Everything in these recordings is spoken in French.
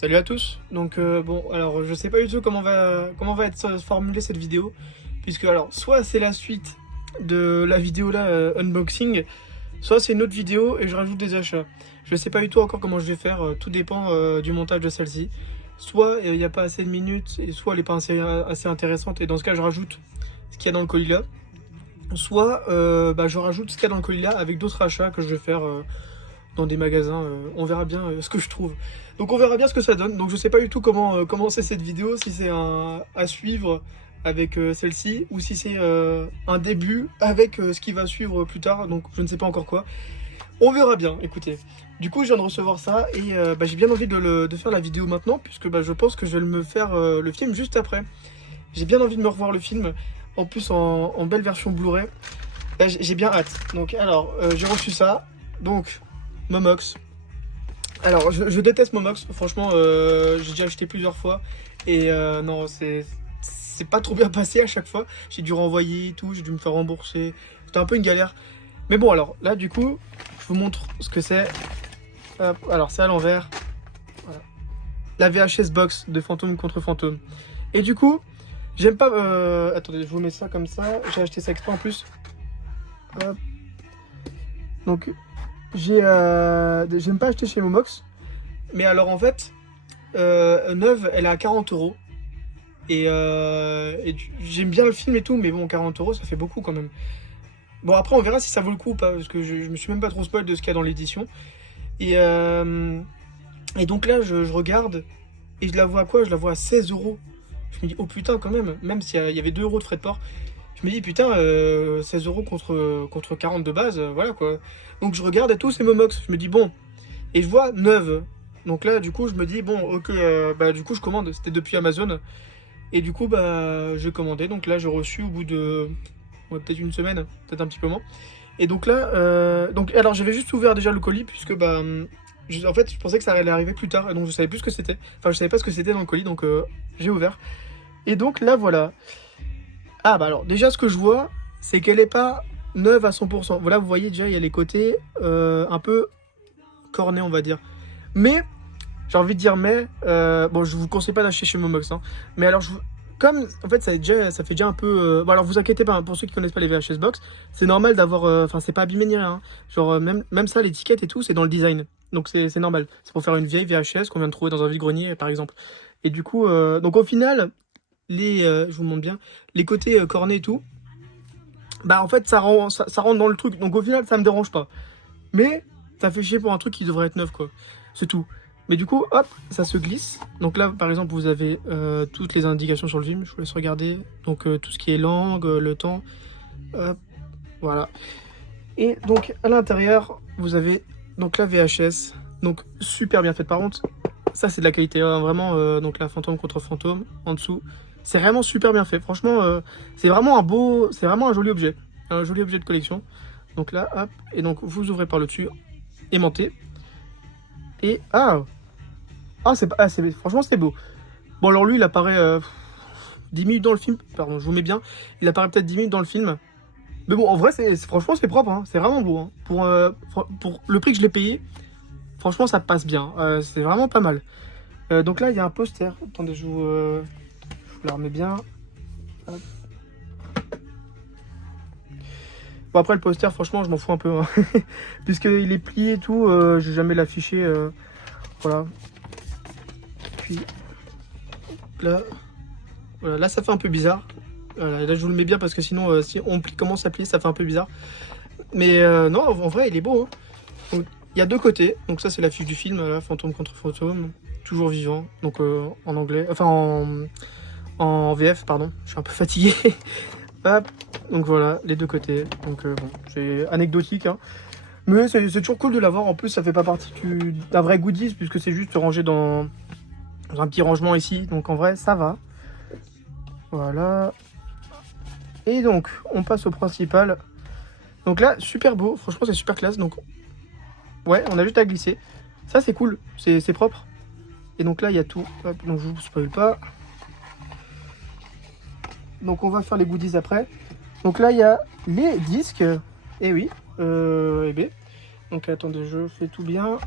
Salut à tous. Donc bon, alors je sais pas du tout comment va être formulée cette vidéo, puisque alors soit c'est la suite de la vidéo là unboxing, soit c'est une autre vidéo et je rajoute des achats. Je sais pas du tout encore comment je vais faire, tout dépend du montage de celle-ci. Soit il n'y a pas assez de minutes, et soit elle est pas assez intéressante, et dans ce cas je rajoute ce qu'il y a dans le colis là. Soit je rajoute ce qu'il y a dans le colis là avec d'autres achats que je vais faire dans des magasins, on verra bien ce que je trouve. Donc on verra bien ce que ça donne. Donc je sais pas du tout comment commencer cette vidéo, si c'est à suivre avec celle-ci, ou si c'est un début avec ce qui va suivre plus tard, donc je ne sais pas encore quoi. On verra bien, écoutez. Du coup je viens de recevoir ça et j'ai bien envie de faire la vidéo maintenant, puisque je pense que je vais me faire le film juste après. J'ai bien envie de me revoir le film, en plus en belle version Blu-ray. Là j'ai bien hâte. Donc alors, j'ai reçu ça, donc Momox. Alors, je déteste Momox, franchement, j'ai déjà acheté plusieurs fois, et non, c'est pas trop bien passé à chaque fois. J'ai dû renvoyer et tout, j'ai dû me faire rembourser, c'était un peu une galère. Mais bon, alors, là, du coup, je vous montre ce que c'est. Hop, alors, c'est à l'envers. Voilà. La VHS box de Fantôme contre Fantôme. Et du coup, j'aime pas... attendez, je vous mets ça comme ça, j'ai acheté ça exprès en plus. Hop. Donc... j'aime pas acheter chez Momox, mais alors en fait, neuve, elle est à 40 euros. Et j'aime bien le film et tout, mais bon, 40 euros, ça fait beaucoup quand même. Bon, après, on verra si ça vaut le coup ou pas, parce que je me suis même pas trop spoil de ce qu'il y a dans l'édition. Et, et donc là, je regarde, et je la vois à quoi? Je la vois à 16 euros. Je me dis, oh putain, quand même s'il y avait 2 euros de frais de port. Je me dis, putain, 16 euros contre 40 de base, voilà quoi. Donc je regarde et tout, c'est Momox. Je me dis, bon. Et je vois 9. Donc là, du coup, je me dis, bon, ok, du coup, je commande. C'était depuis Amazon. Et du coup, j'ai commandé. Donc là, j'ai reçu au bout de ouais, peut-être une semaine, peut-être un petit peu moins. Et donc là, alors j'avais juste ouvert déjà le colis, puisque en fait, je pensais que ça allait arriver plus tard. Et donc je savais plus ce que c'était. Enfin, je savais pas ce que c'était dans le colis, donc j'ai ouvert. Et donc là, voilà. Ah bah alors, déjà ce que je vois, c'est qu'elle est pas neuve à 100%. Voilà, vous voyez déjà, il y a les côtés un peu cornés, on va dire. Mais, j'ai envie de dire bon, je vous conseille pas d'acheter chez Momox, hein. Mais alors, comme, en fait, ça fait déjà un peu... bon, alors, vous inquiétez pas, hein, pour ceux qui connaissent pas les VHS Box, c'est normal d'avoir... Enfin, c'est pas abîmé ni rien, hein. Genre, même ça, l'étiquette et tout, c'est dans le design. Donc, c'est normal. C'est pour faire une vieille VHS qu'on vient de trouver dans un vide-grenier, par exemple. Et du coup, donc au final, je vous montre bien, les côtés cornés et tout, bah en fait ça rentre dans le truc, donc au final ça me dérange pas. Mais ça fait chier pour un truc qui devrait être neuf quoi, c'est tout. Mais du coup hop, ça se glisse. Donc là par exemple vous avez toutes les indications sur le film, je vous laisse regarder. Donc tout ce qui est langue, le temps, hop, voilà. Et donc à l'intérieur vous avez donc la VHS, donc super bien faite par contre. Ça c'est de la qualité, hein, vraiment, donc la fantôme contre fantôme en dessous. C'est vraiment super bien fait, franchement, c'est vraiment un joli objet. Un joli objet de collection. Donc là, hop, et donc vous ouvrez par le dessus, aimanté. Et, franchement c'est beau. Bon alors lui il apparaît 10 minutes dans le film, pardon je vous mets bien, il apparaît peut-être 10 minutes dans le film. Mais bon en vrai franchement c'est propre, hein. C'est vraiment beau, hein. Pour le prix que je l'ai payé, franchement ça passe bien, c'est vraiment pas mal. Donc là il y a un poster, attendez je vous la remets bien. Hop. Bon après le poster franchement je m'en fous un peu, hein. Puisqu'il est plié et tout, je vais jamais l'afficher, voilà. Puis là, voilà, là ça fait un peu bizarre. Voilà, là je vous le mets bien parce que sinon si on commence à plier ça fait un peu bizarre. Mais non en vrai il est beau, hein. Donc, il y a deux côtés, donc ça c'est l'affiche du film, là, fantôme contre fantôme, toujours vivant, donc en anglais, enfin en VF pardon, je suis un peu fatigué. Hop, donc voilà, les deux côtés. Donc bon, c'est anecdotique, hein. Mais c'est toujours cool de l'avoir. En plus, ça fait pas partie d'un vrai goodies, puisque c'est juste rangé dans un petit rangement ici. Donc en vrai, ça va. Voilà. Et donc, on passe au principal. Donc là, super beau. Franchement, c'est super classe. Donc, ouais, on a juste à glisser. Ça, c'est cool. C'est propre. Et donc là, il y a tout. Hop, donc je vous spoil pas. Donc on va faire les goodies après. Donc là il y a les disques. Et oui. Et B. Donc attendez, je fais tout bien.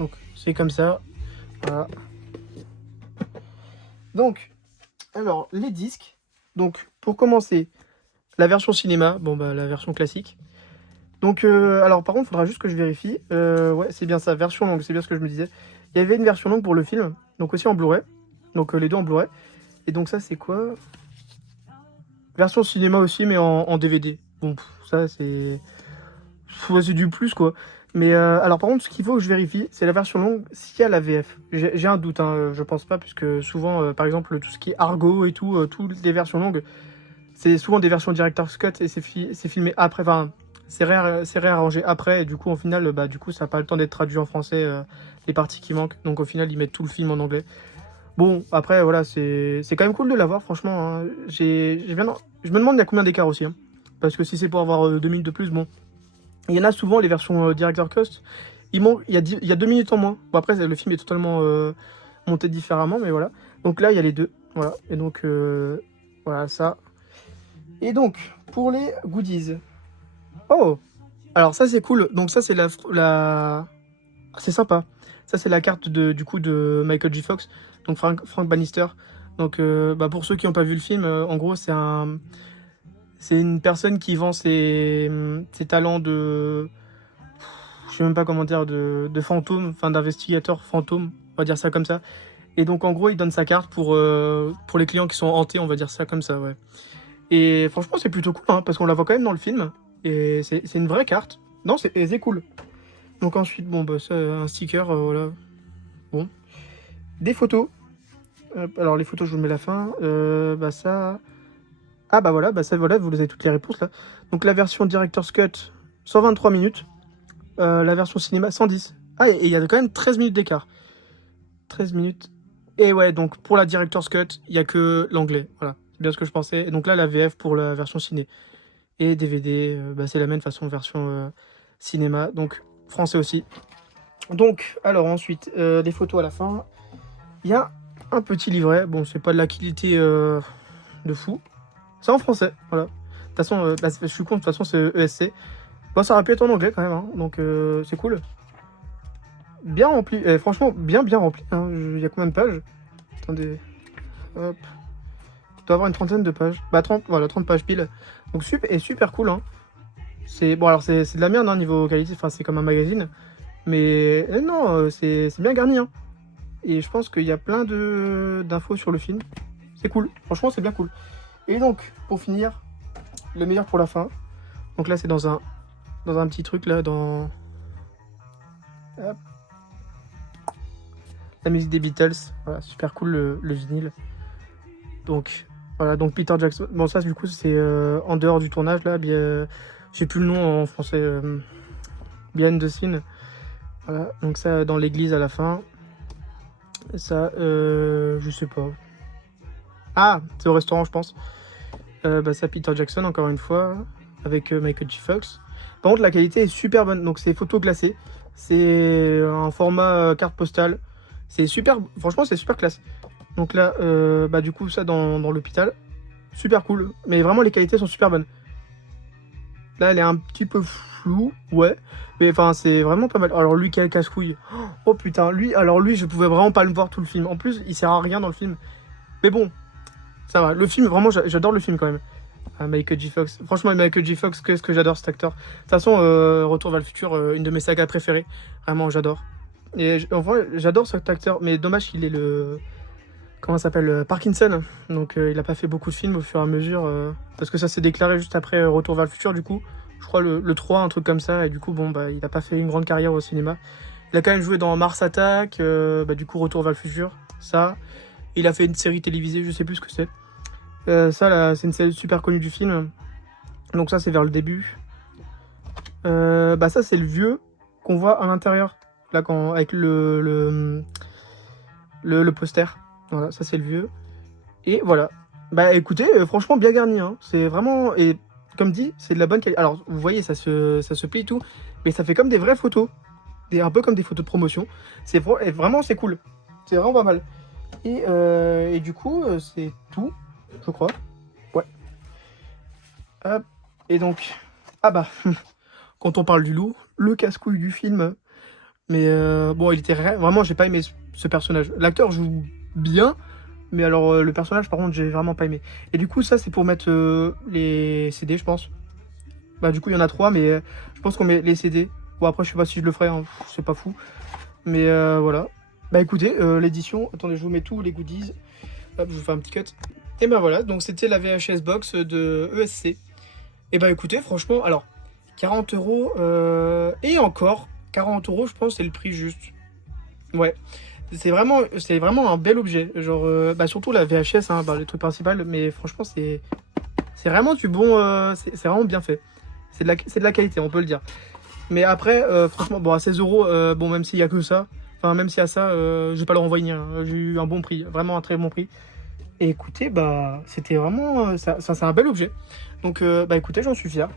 Donc c'est comme ça. Voilà. Donc, alors, les disques. Donc, pour commencer, la version cinéma, bon bah la version classique. Donc, alors par contre, il faudra juste que je vérifie. Ouais, c'est bien ça, version longue, c'est bien ce que je me disais. Il y avait une version longue pour le film, donc aussi en Blu-ray. Donc les deux en Blu-ray. Et donc ça, c'est quoi? Version cinéma aussi, mais en DVD. Bon, ça, c'est... Ouais, c'est du plus, quoi. Mais alors par contre, ce qu'il faut que je vérifie, c'est la version longue, s'il y a la VF. J'ai un doute, hein, je pense pas, puisque souvent, par exemple, tout ce qui est Argo et tout, toutes les versions longues, c'est souvent des versions Director's Cut et c'est filmé après. Enfin, c'est réarrangé après. Et du coup, au final, bah, du coup, ça n'a pas le temps d'être traduit en français, les parties qui manquent. Donc, au final, ils mettent tout le film en anglais. Bon, après, voilà, c'est quand même cool de l'avoir, franchement. Hein. Je me demande, il y a combien d'écart aussi. Hein. Parce que si c'est pour avoir 2 minutes de plus, bon. Il y en a souvent, les versions Director's Cut. Il y a 2 minutes en moins. Bon, après, le film est totalement monté différemment, mais voilà. Donc là, il y a les deux. Voilà. Et donc, voilà, ça. Et donc, pour les goodies. Oh! Alors ça, c'est cool. Donc ça, c'est la... C'est sympa. Ça, c'est la carte du coup de Michael J. Fox. Donc Frank Bannister. Donc bah, pour ceux qui n'ont pas vu le film, en gros, c'est une personne qui vend ses talents de... Je sais même pas comment dire, de fantôme, enfin d'investigateur fantôme, on va dire ça comme ça. Et donc en gros, il donne sa carte pour les clients qui sont hantés, on va dire ça comme ça, ouais. Et franchement, c'est plutôt cool, hein, parce qu'on la voit quand même dans le film. Et c'est une vraie carte. Non, c'est cool. Donc ensuite, bon, bah, ça, un sticker, voilà. Bon. Des photos. Alors les photos, je vous mets la fin. Bah ça... Ah bah voilà, ça, voilà, vous avez toutes les réponses là. Donc la version Director's Cut, 123 minutes. La version cinéma, 110. Ah, et il y a quand même 13 minutes d'écart. 13 minutes. Et ouais, donc pour la Director's Cut, il n'y a que l'anglais. Voilà, c'est bien ce que je pensais. Et donc là, la VF pour la version ciné. Et DVD, bah, c'est la même façon, version cinéma. Donc français aussi. Donc, alors ensuite, les photos à la fin. Il y a un petit livret. Bon, c'est pas de la qualité de fou. C'est en français, voilà. De toute façon, bah, je suis con, de toute façon, c'est ESC. Bon, ça aurait pu être en anglais quand même, hein, donc c'est cool. Bien rempli, franchement, bien rempli. Hein. Il y a combien de pages? Attendez. Hop. Il doit avoir une trentaine de pages. Bah, 30, voilà, 30 pages pile. Donc, super cool. Hein. Bon, alors, c'est de la merde, hein, niveau qualité. Enfin, c'est comme un magazine. Mais non, c'est bien garni. Hein. Et je pense qu'il y a plein d'infos sur le film. C'est cool. Franchement, c'est bien cool. Et donc, pour finir, le meilleur pour la fin. Donc là, c'est dans un petit truc, là, dans... Hop. La musique des Beatles. Voilà, super cool, le vinyle. Donc, voilà, donc Peter Jackson. Bon, ça, du coup, c'est en dehors du tournage, là. J'ai plus le nom en français. Behind the scene. Voilà, donc ça, dans l'église à la fin. Ça, je sais pas. Ah, c'est au restaurant, je pense. Bah, ça, Peter Jackson, encore une fois, avec Michael J. Fox. Par contre, la qualité est super bonne. Donc, c'est photo glacée. C'est un format carte postale. C'est super, franchement, c'est super classe. Donc là, bah, du coup, ça dans l'hôpital. Super cool. Mais vraiment, les qualités sont super bonnes. Là, elle est un petit peu floue, ouais. Mais enfin, c'est vraiment pas mal. Alors, lui, quel casse-couille. Oh putain, lui, je pouvais vraiment pas le voir tout le film. En plus, il sert à rien dans le film. Mais bon, ça va. Le film, vraiment, j'adore le film quand même. Michael J. Fox. Franchement, Michael J. Fox, qu'est-ce que j'adore cet acteur. De toute façon, Retour vers le futur, une de mes sagas préférées. Vraiment, j'adore. Et en vrai, j'adore cet acteur. Mais dommage qu'il ait le... Comment ça s'appelle, Parkinson. Donc, il a pas fait beaucoup de films au fur et à mesure. Parce que ça s'est déclaré juste après Retour vers le futur, du coup. Je crois le 3, un truc comme ça. Et du coup, bon, bah, il a pas fait une grande carrière au cinéma. Il a quand même joué dans Mars Attack. Bah, du coup, Retour vers le futur. Ça. Il a fait une série télévisée, je sais plus ce que c'est. Ça, là, c'est une série super connue du film. Donc ça, c'est vers le début. Bah ça, c'est le vieux qu'on voit à l'intérieur. Là, avec le poster. Voilà, ça, c'est le vieux. Et voilà. Bah écoutez, franchement, bien garni. Hein. C'est vraiment... Et comme dit, c'est de la bonne qualité. Alors, vous voyez, ça se plie et tout. Mais ça fait comme des vraies photos. Un peu comme des photos de promotion. Et vraiment, c'est cool. C'est vraiment pas mal. Et du coup, c'est tout. Je crois. Ouais. Hop. Et donc, ah bah, quand on parle du loup, le casse-couille du film. Mais bon, il était vraiment, j'ai pas aimé ce personnage. L'acteur joue bien, mais alors le personnage par contre j'ai vraiment pas aimé. Et du coup ça c'est pour mettre les CD je pense. Bah du coup il y en a 3 mais je pense qu'on met les CD. Bon après je sais pas si je le ferai, hein, c'est pas fou. Mais voilà. Bah écoutez, l'édition, attendez je vous mets tous les goodies. Hop je vous fais un petit cut. Et bah voilà, donc c'était la VHS box de ESC. Et bah écoutez franchement, alors 40 euros et encore 40 euros je pense c'est le prix juste. Ouais. C'est vraiment un bel objet. Genre, bah surtout la VHS, hein, bah, le truc principal, mais franchement, c'est vraiment du bon. C'est vraiment bien fait. C'est de la qualité, on peut le dire. Mais après, franchement, bon, à 16 euros, bon, même s'il y a que ça, enfin, même s'il y a ça, je vais pas leur envoyer, hein. J'ai eu un bon prix, vraiment un très bon prix. Et écoutez, bah, c'était vraiment. Ça c'est un bel objet. Donc, bah, écoutez, j'en suis fier.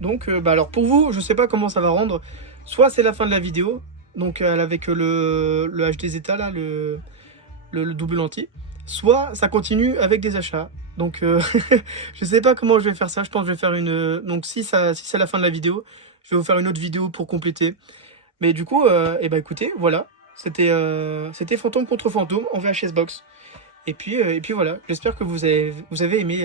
Donc, bah, alors pour vous, je sais pas comment ça va rendre. Soit c'est la fin de la vidéo, donc avec le HD Zeta, là, le double lentille. Soit ça continue avec des achats. Donc, je sais pas comment je vais faire ça. Je pense que je vais faire une. Donc, si c'est la fin de la vidéo, je vais vous faire une autre vidéo pour compléter. Mais du coup, et bah écoutez, voilà. C'était Fantôme contre Fantôme en VHS Box. Et puis voilà. J'espère que vous avez aimé